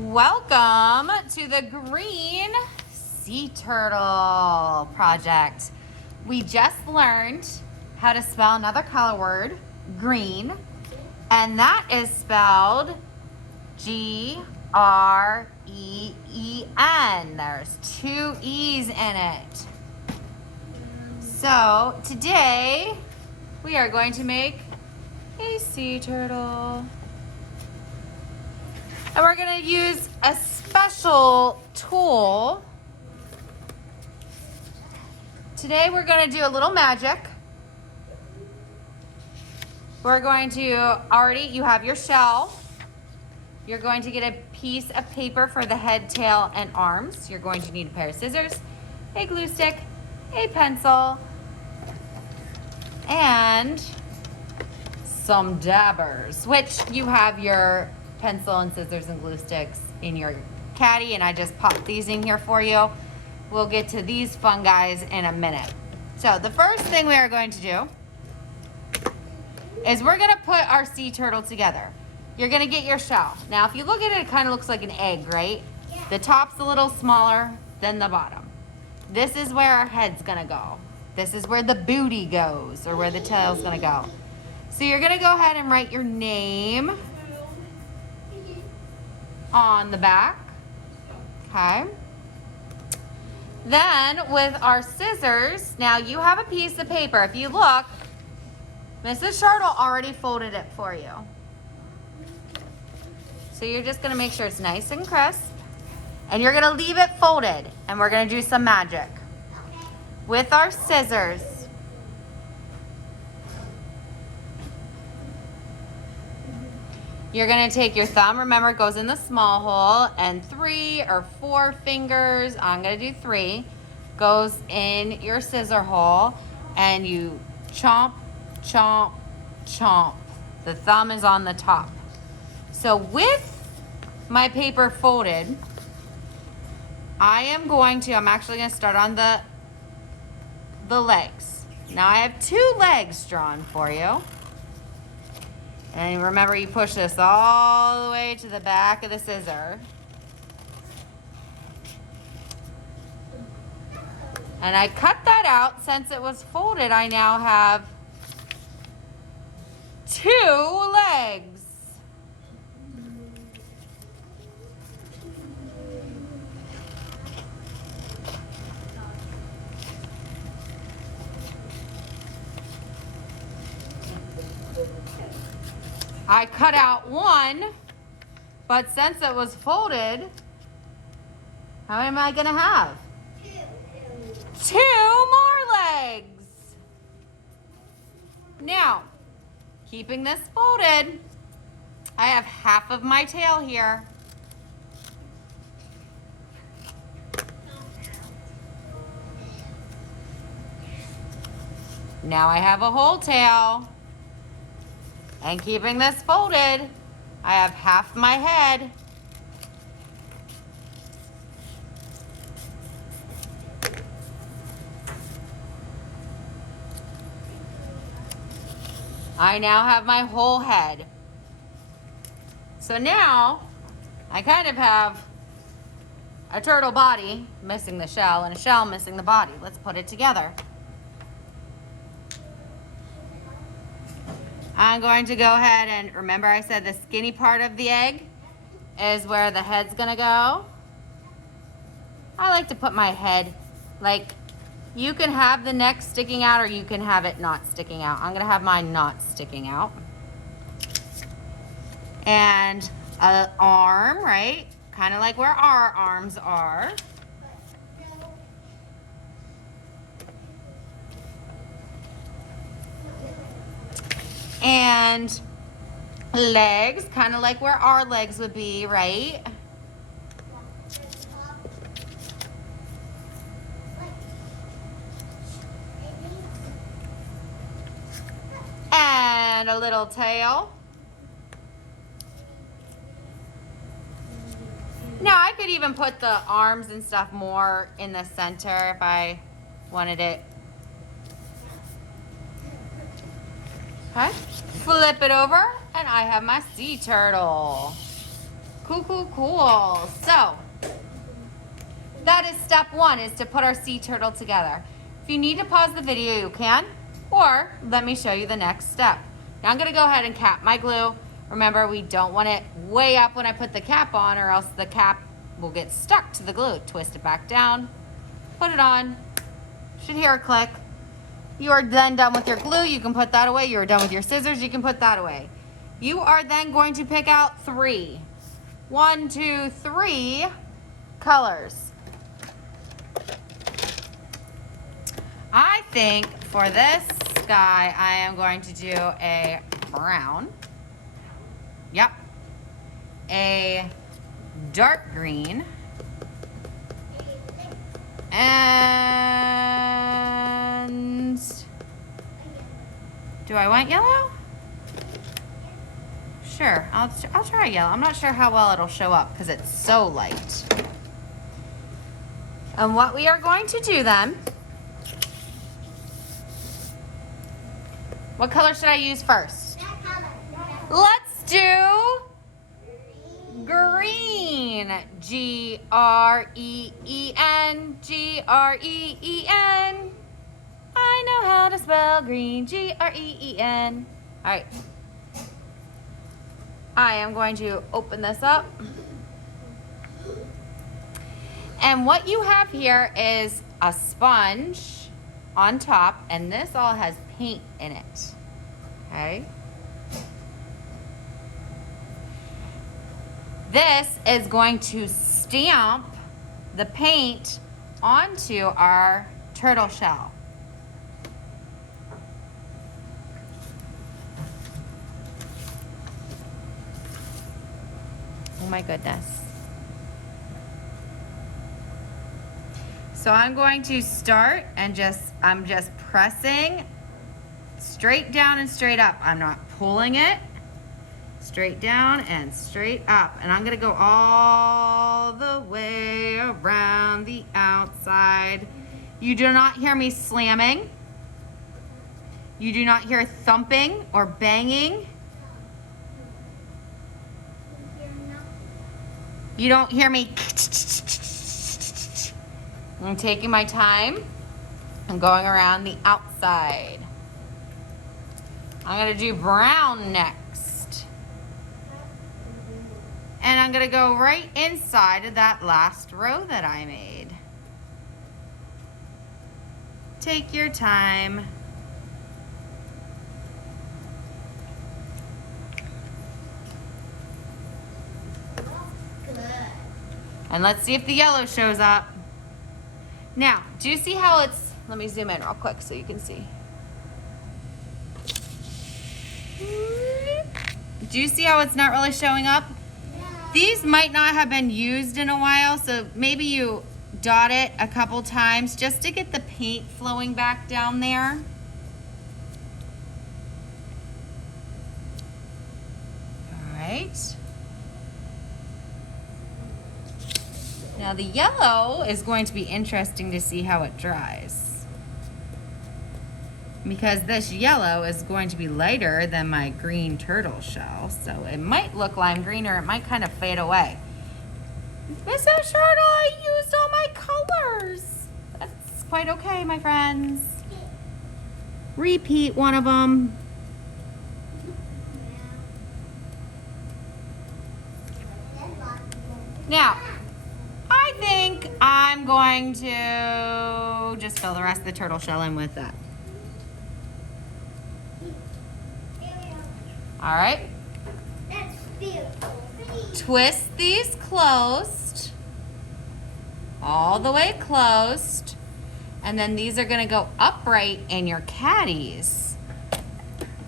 Welcome to the Green Sea Turtle project. We just learned how to spell another color word, green, and that is spelled G-R-E-E-N. There's two E's in it. So today we are going to make a sea turtle. And we're gonna use a special tool. Today we're gonna do a little magic. We're going to, you have your shell. You're going to get a piece of paper for the head, tail, and arms. You're going to need a pair of scissors, a glue stick, a pencil, and some dabbers, which you have your pencil and scissors and glue sticks in your caddy, and I just popped these in here for you. We'll get to these fun guys in a minute. So the first thing we are going to do is we're gonna put our sea turtle together. You're gonna get your shell. Now if you look at it, it kind of looks like an egg, right? Yeah. The top's a little smaller than the bottom. This is where our head's gonna go. This is where the booty goes, or where the tail's gonna go. So you're gonna go ahead and write your name on the back, okay? Then with our scissors, now you have a piece of paper. If you look, Mrs. Turtle already folded it for you. So you're just gonna make sure it's nice and crisp, and you're gonna leave it folded, and we're gonna do some magic. With our scissors, you're gonna take your thumb, remember it goes in the small hole, and 3 or 4 fingers, I'm gonna do 3, goes in your scissor hole, and you chomp, chomp, chomp. The thumb is on the top. So with my paper folded, I'm actually gonna start on the legs. Now I have 2 legs drawn for you. And remember, you push this all the way to the back of the scissor. And I cut that out. Since it was folded, I now have 2 legs. I cut out 1, but since it was folded, how many am I gonna have? 2 more legs. Now, keeping this folded, I have half of my tail here. Now I have a whole tail. And keeping this folded, I have half my head. I now have my whole head. So now, I kind of have a turtle body missing the shell and a shell missing the body. Let's put it together. I'm going to go ahead and, remember I said the skinny part of the egg is where the head's gonna go. I like to put my head, like, you can have the neck sticking out or you can have it not sticking out. I'm gonna have mine not sticking out. And an arm, right? Kind of like where our arms are. And legs, kind of like where our legs would be, right? And a little tail. Now I could even put the arms and stuff more in the center if I wanted it. Okay, flip it over and I have my sea turtle. Cool. So, that is step 1, is to put our sea turtle together. If you need to pause the video, you can, or let me show you the next step. Now I'm gonna go ahead and cap my glue. Remember, we don't want it way up when I put the cap on, or else the cap will get stuck to the glue. Twist it back down, put it on, should hear a click. You are then done with your glue, you can put that away. You are done with your scissors, you can put that away. You are then going to pick out 3. 1, 2, 3 colors. I think for this guy, I am going to do a brown. Yep. A dark green. And do I want yellow? Sure, I'll try yellow. I'm not sure how well it'll show up because it's so light. And what we are going to do then, what color should I use first? That color. Let's do green. G-R-E-E-N, G-R-E-E-N. I know how to spell green, G-R-E-E-N. All right. I am going to open this up. And what you have here is a sponge on top, and this all has paint in it, okay? This is going to stamp the paint onto our turtle shell. Oh my goodness. So I'm going to start and I'm just pressing straight down and straight up. I'm not pulling it. Straight down and straight up. And I'm gonna go all the way around the outside. You do not hear me slamming. You do not hear thumping or banging. You don't hear me. I'm taking my time. I'm going around the outside. I'm gonna do brown next. And I'm gonna go right inside of that last row that I made. Take your time. Good. And let's see if the yellow shows up. Now, do you see how it's, let me zoom in real quick so you can see. Do you see how it's not really showing up? These might not have been used in a while, so maybe you dot it a couple times just to get the paint flowing back down there. All right. Now the yellow is going to be interesting to see how it dries, because this yellow is going to be lighter than my green turtle shell. So it might look lime green, or it might kind of fade away. Mrs. Turtle, I used all my colors. That's quite okay, my friends. Repeat one of them. Now, I think I'm going to just fill the rest of the turtle shell in with that. All right. That's beautiful. Twist these closed, all the way closed, and then these are gonna go upright in your caddies.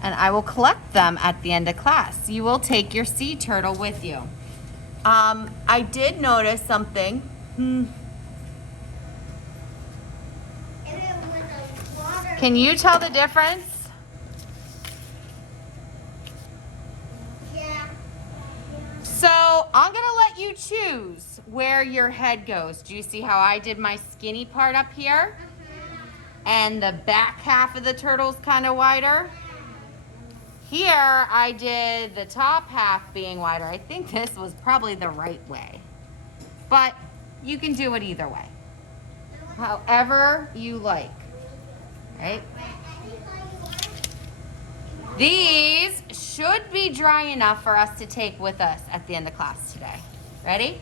And I will collect them at the end of class. You will take your sea turtle with you. I did notice something. Can you tell the difference? Yeah. So I'm gonna let you choose where your head goes. Do you see how I did my skinny part up here? And the back half of the turtle's kind of wider? Here, I did the top half being wider. I think this was probably the right way. But you can do it either way. However you like, right? These should be dry enough for us to take with us at the end of class today. Ready?